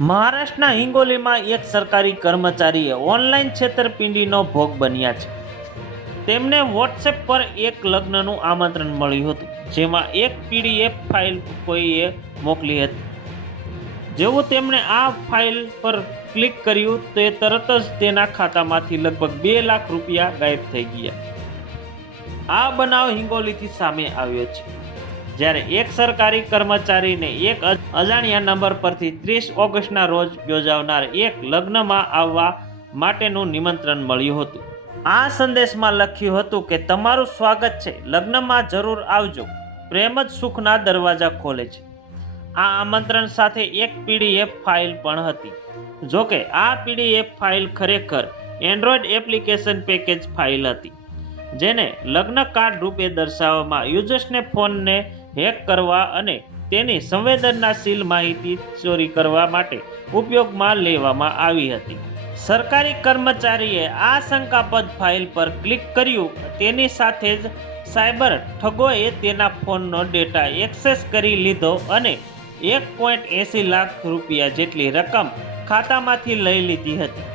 મહારાષ્ટ્રના હિંગોલીમાં એક સરકારી કર્મચારીએ ઓનલાઈન છેતરપિંડીનો ભોગ બન્યા છે. તેમને વોટ્સએપ પર એક લગ્નનું આમંત્રણ મળ્યું હતું, જેમાં એક PDF ફાઇલ કોઈએ મોકલી હતી. જેવું તેમણે આ ફાઇલ પર ક્લિક કર્યું તે તરત જ તેના ખાતામાંથી લગભગ 2 લાખ રૂપિયા ગાયબ થઈ ગયા. આ બનાવ હિંગોલીથી સામે આવ્યો છે, જ્યારે એક સરકારી કર્મચારીને એક અજાણ્યા નંબર પરથી 30 ઓગસ્ટના રોજ યોજાનાર એક લગ્નમાં આવવા માટેનું નિમંત્રણ મળ્યું હતું. આ સંદેશમાં લખ્યું હતું કે તમારું સ્વાગત છે, લગ્નમાં જરૂર આવજો, પ્રેમ જ સુખના દરવાજા ખોલે છે. આ આમંત્રણ સાથે એક PDF ફાઇલ પણ હતી. જોકે આ PDF ફાઇલ ખરેખર એન્ડ્રોઇડ એપ્લિકેશન પેકેજ ફાઇલ હતી, જેને લગ્ન કાર્ડ રૂપે દર્શાવવામાં યુઝર્સને ફોનને હેક કરવા અને તેની સંવેદનશીલ માહિતી ચોરી કરવા માટે ઉપયોગમાં લેવામાં આવી હતી. સરકારી કર્મચારીએ આ શંકાસ્પદ ફાઇલ પર ક્લિક કર્યું તેની સાથે જ સાયબર ઠગોએ તેના ફોનનો ડેટા એક્સેસ કરી લીધો અને 1.80 લાખ રૂપિયા જેટલી રકમ ખાતામાંથી લઈ લીધી હતી.